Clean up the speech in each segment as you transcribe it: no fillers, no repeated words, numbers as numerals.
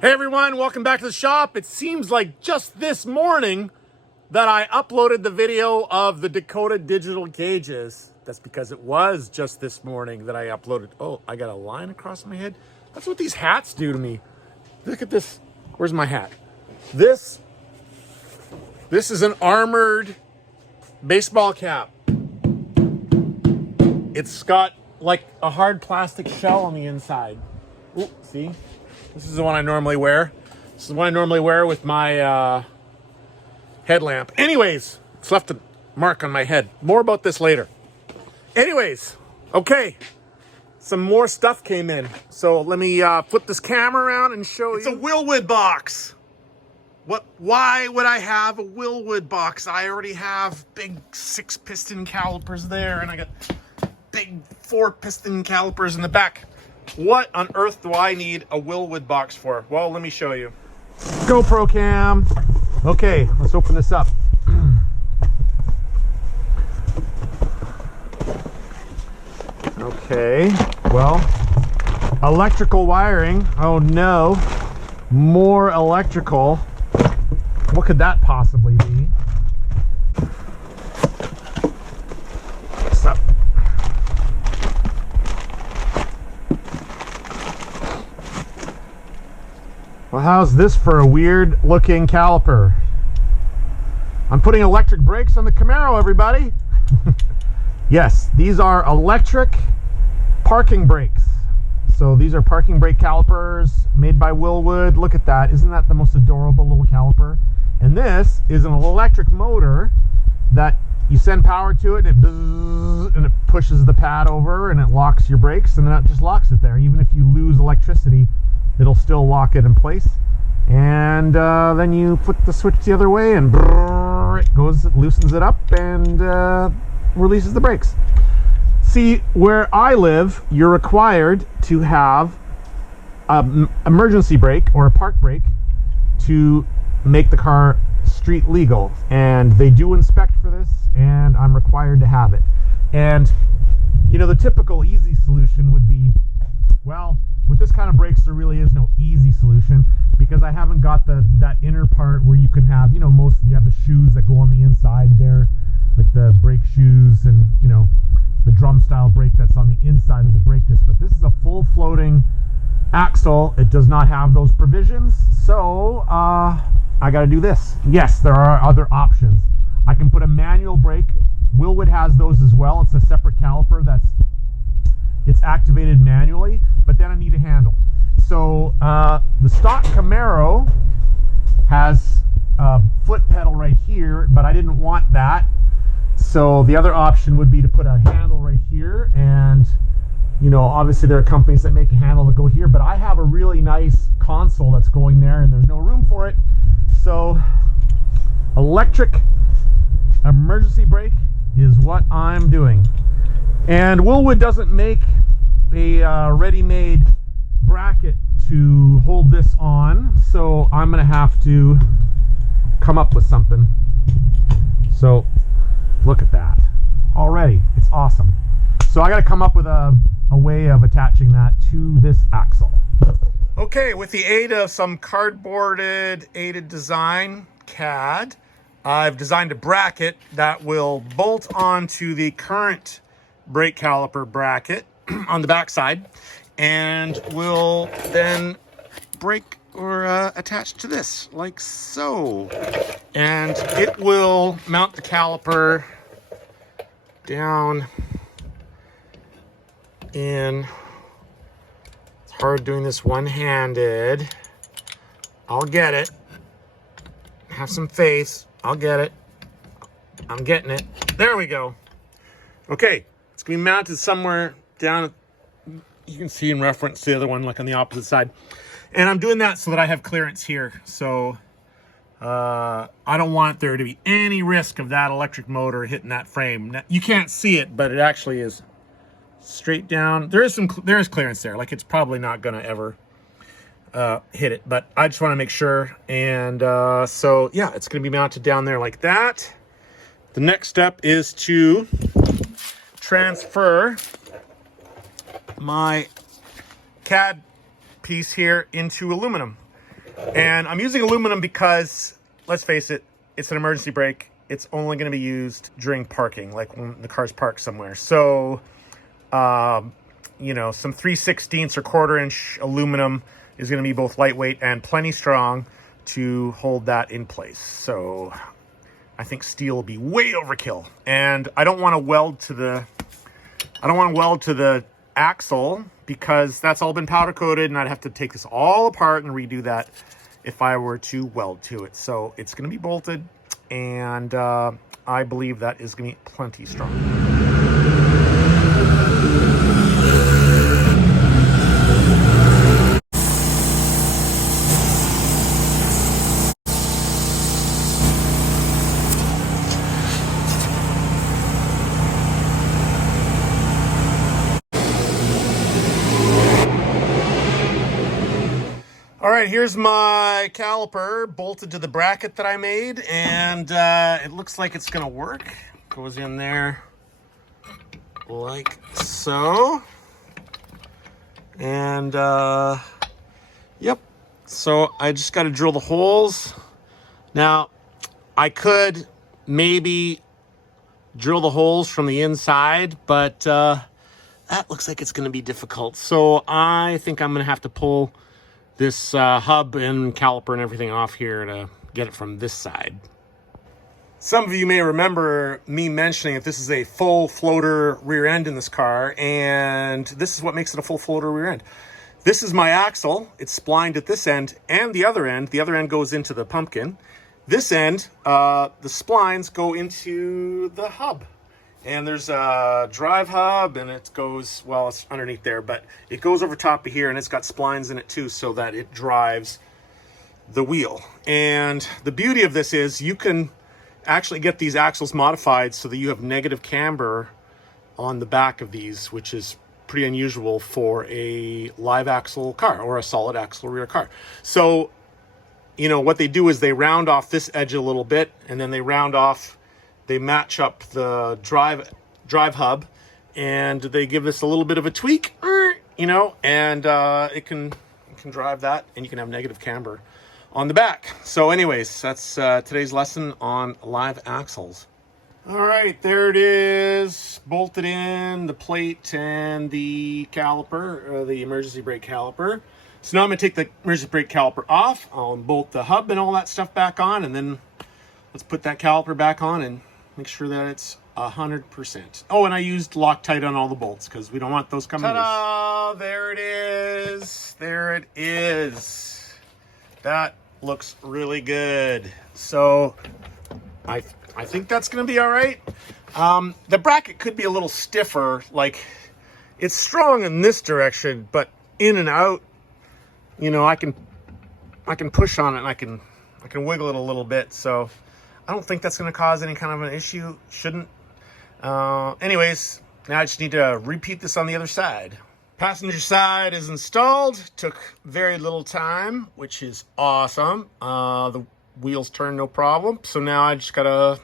Hey everyone, welcome back to the shop. It seems like just this morning that I uploaded the video of the Dakota digital gauges. That's because it was just this morning that I uploaded. Oh, I got a line across my head. That's what these hats do to me. Look at this. Where's my hat? This is an armored baseball cap. It's got like a hard plastic shell on the inside. Ooh, see? This is the one I normally wear. This is the one I normally wear with my headlamp. Anyways, it's left a mark on my head. More about this later. Anyways, okay. Some more stuff came in. So let me flip this camera around and show you. It's a Wilwood box. Why would I have a Wilwood box? I already have big 6-piston calipers there, and I got big 4-piston calipers in the back. What on earth do I need a Wilwood box for? Well, let me show you. GoPro cam. Okay, let's open this up. Okay, well, electrical wiring. Oh no, more electrical. What could that possibly be? What's up? Well, how's this for a weird looking caliper? I'm putting electric brakes on the Camaro, everybody. Yes, these are electric parking brakes. So these are parking brake calipers made by Wilwood. Look at that. Isn't that the most adorable little caliper? And this is an electric motor that you send power to it and it bzzz, and it pushes the pad over and it locks your brakes, and then it just locks it there. Even if you lose electricity, it'll still lock it in place. And then you flip the switch the other way and brrr, it goes, it loosens it up and releases the brakes. See, where I live, you're required to have an emergency brake or a park brake to make the car street legal. And they do inspect for this, and I'm required to have it. And, you know, the typical easy solution would be, well, with this kind of brakes, there really is no easy solution because I haven't got that inner part where you can have, you know, you have the shoes that go on the inside there, like the brake shoes and, you know, the drum style brake that's on the inside of the brake disc. But this is a full floating axle. It does not have those provisions. So I got to do this. Yes, there are other options. I can put a manual brake. Wilwood has those as well. It's a separate caliper it's activated manually, but then I need a handle. So the stock Camaro has a foot pedal right here, but I didn't want that. So the other option would be to put a handle right here, and you know, obviously there are companies that make a handle that go here, but I have a really nice console that's going there and there's no room for it. So electric emergency brake is what I'm doing. And Wilwood doesn't make a ready-made bracket to hold this on, so I'm gonna have to come up with something. So look at that already, it's awesome. So I got to come up with a way of attaching that to this axle. Okay, with the aid of some cardboarded aided design CAD, I've designed a bracket that will bolt onto the current brake caliper bracket on the back side, and will then break or attach to this like so, and it will mount the caliper down in, it's hard doing this one-handed. I'll get it, have some faith, I'll get it, I'm getting it, there we go. Okay, it's gonna be mounted somewhere down, you can see in reference to the other one, like on the opposite side. And I'm doing that so that I have clearance here. So I don't want there to be any risk of that electric motor hitting that frame. Now, you can't see it, but it actually is straight down. There is clearance there. Like, it's probably not gonna ever hit it, but I just want to make sure. And so yeah, it's gonna be mounted down there like that. The next step is to transfer my CAD piece here into aluminum. And I'm using aluminum because, let's face it, it's an emergency brake. It's only going to be used during parking, like when the car's parked somewhere. So, you know, some 3/16 or 1/4-inch aluminum is going to be both lightweight and plenty strong to hold that in place. So I think steel will be way overkill. And I don't want to weld to the axle because that's all been powder coated, and I'd have to take this all apart and redo that if I were to weld to it. So it's going to be bolted, and I believe that is going to be plenty strong. All right, here's my caliper bolted to the bracket that I made, and it looks like it's gonna work. Goes in there like so. And yep, so I just gotta drill the holes. Now, I could maybe drill the holes from the inside, but that looks like it's gonna be difficult. So I think I'm gonna have to pull this hub and caliper and everything off here to get it from this side. Some of you may remember me mentioning that this is a full floater rear end in this car, and this is what makes it a full floater rear end. This is my axle. It's splined at this end and the other end. The other end goes into the pumpkin. This end, the splines go into the hub. And there's a drive hub, and it goes, well, it's underneath there, but it goes over top of here, and it's got splines in it too, so that it drives the wheel. And the beauty of this is you can actually get these axles modified so that you have negative camber on the back of these, which is pretty unusual for a live axle car or a solid axle rear car. So, you know, what they do is they round off this edge a little bit, and then they match up the drive hub, and they give this a little bit of a tweak, you know, and it can drive that, and you can have negative camber on the back. So anyways, that's today's lesson on live axles. All right, there it is, bolted in, the plate and the caliper, the emergency brake caliper. So now I'm gonna take the emergency brake caliper off. I'll bolt the hub and all that stuff back on, and then let's put that caliper back on and make sure that it's 100%. Oh, and I used Loctite on all the bolts because we don't want those coming loose. Ta-da! There it is. There it is. That looks really good. So I think that's going to be all right. The bracket could be a little stiffer. Like, it's strong in this direction, but in and out, you know, I can push on it, and I can wiggle it a little bit. So I don't think that's going to cause any kind of an issue. Shouldn't. Anyways, now I just need to repeat this on the other side. Passenger side is installed. Took very little time, which is awesome. The wheels turn no problem. So now I just got to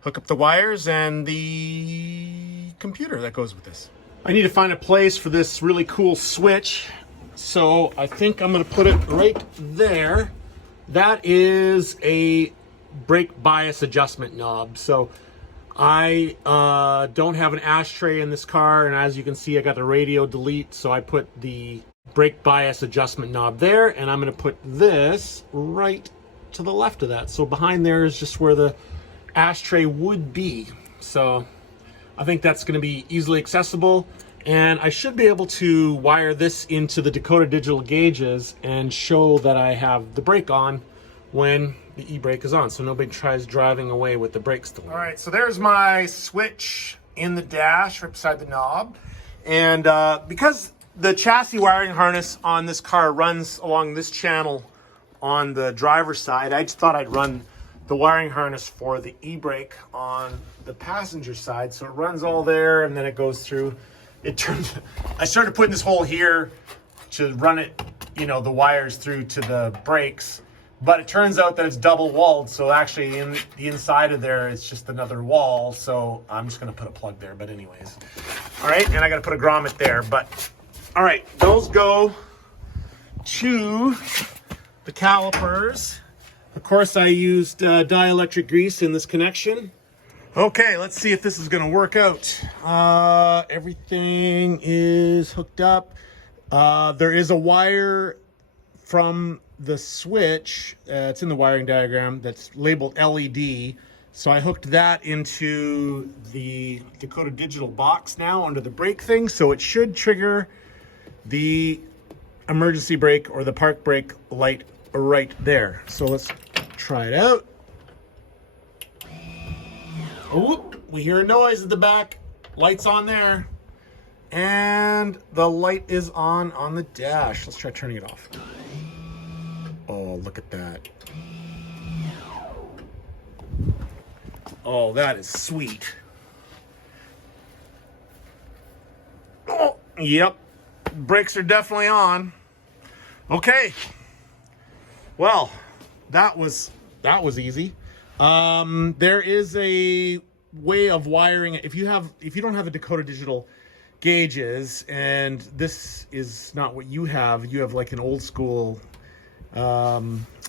hook up the wires and the computer that goes with this. I need to find a place for this really cool switch. So I think I'm going to put it right there. That is a brake bias adjustment knob. So I don't have an ashtray in this car, and as you can see, I got the radio delete, so I put the brake bias adjustment knob there, and I'm going to put this right to the left of that. So behind there is just where the ashtray would be. So I think that's going to be easily accessible, and I should be able to wire this into the Dakota digital gauges and show that I have the brake on when the e-brake is on, so nobody tries driving away with the brake still on. All right, so there's my switch in the dash right beside the knob. And because the chassis wiring harness on this car runs along this channel on the driver's side, I just thought I'd run the wiring harness for the e-brake on the passenger side. So it runs all there, and then it goes through. I started putting this hole here to run it, you know, the wires through to the brakes. But it turns out that it's double walled, so actually in the inside of there it's just another wall, so I'm just going to put a plug there, but anyways. All right, and I got to put a grommet there, but all right, those go to the calipers. Of course, I used dielectric grease in this connection. Okay, let's see if this is gonna work out. Everything is hooked up. There is a wire from the switch, it's in the wiring diagram, that's labeled LED. So I hooked that into the Dakota Digital box now under the brake thing, so it should trigger the emergency brake or the park brake light right there. So let's try it out. Oh, we hear a noise at the back. Light's on there. And the light is on the dash. Let's try turning it off. Oh, look at that. Oh, that is sweet. Oh, yep. Brakes are definitely on. Okay. Well, that was easy. There is a way of wiring it. If you don't have a Dakota Digital gauges and this is not what you have like an old school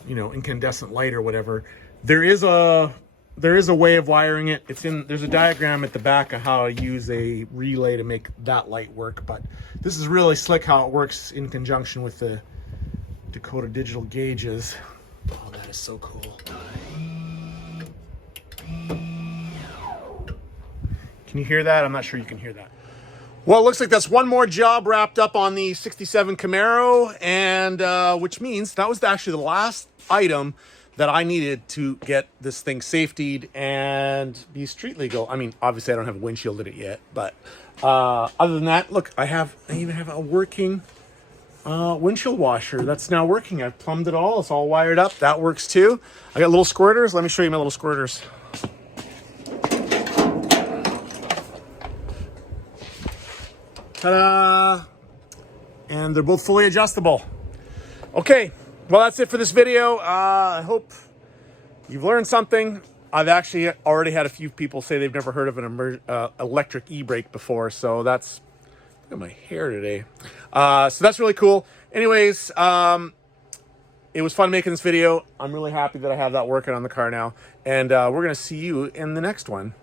incandescent light or whatever, there is a way of wiring it. There's a diagram at the back of how to use a relay to make that light work, but this is really slick how it works in conjunction with the Dakota Digital gauges. Oh, that is so cool. Can you hear that? I'm not sure you can hear that. Well, it looks like that's one more job wrapped up on the 67 Camaro, and which means that was actually the last item that I needed to get this thing safetied and be street legal. I mean, obviously I don't have a windshield in it yet, but other than that, look, I even have a working windshield washer that's now working. I've plumbed it all. It's all wired up. That works too. I got little squirters. Let me show you my little squirters. Ta-da! And they're both fully adjustable. Okay, well, that's it for this video. I hope you've learned something. I've actually already had a few people say they've never heard of an electric e-brake before, so that's, look at my hair today. So that's really cool. Anyways, it was fun making this video. I'm really happy that I have that working on the car now, and we're gonna see you in the next one.